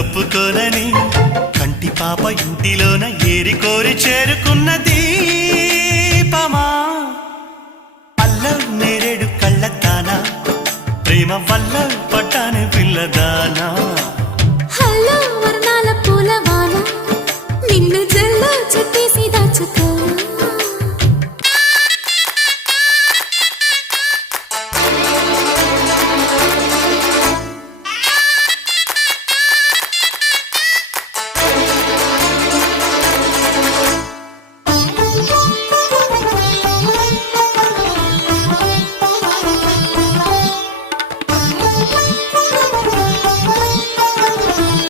తప్పుకోనని కంటి పాప ఇంటిలోన ఏరి కోరి చేరుకున్న దీపమా అల్లం నేరేడు కళ్ళతానా ప్రేమ వల్ల పట్టాను పిల్లదానా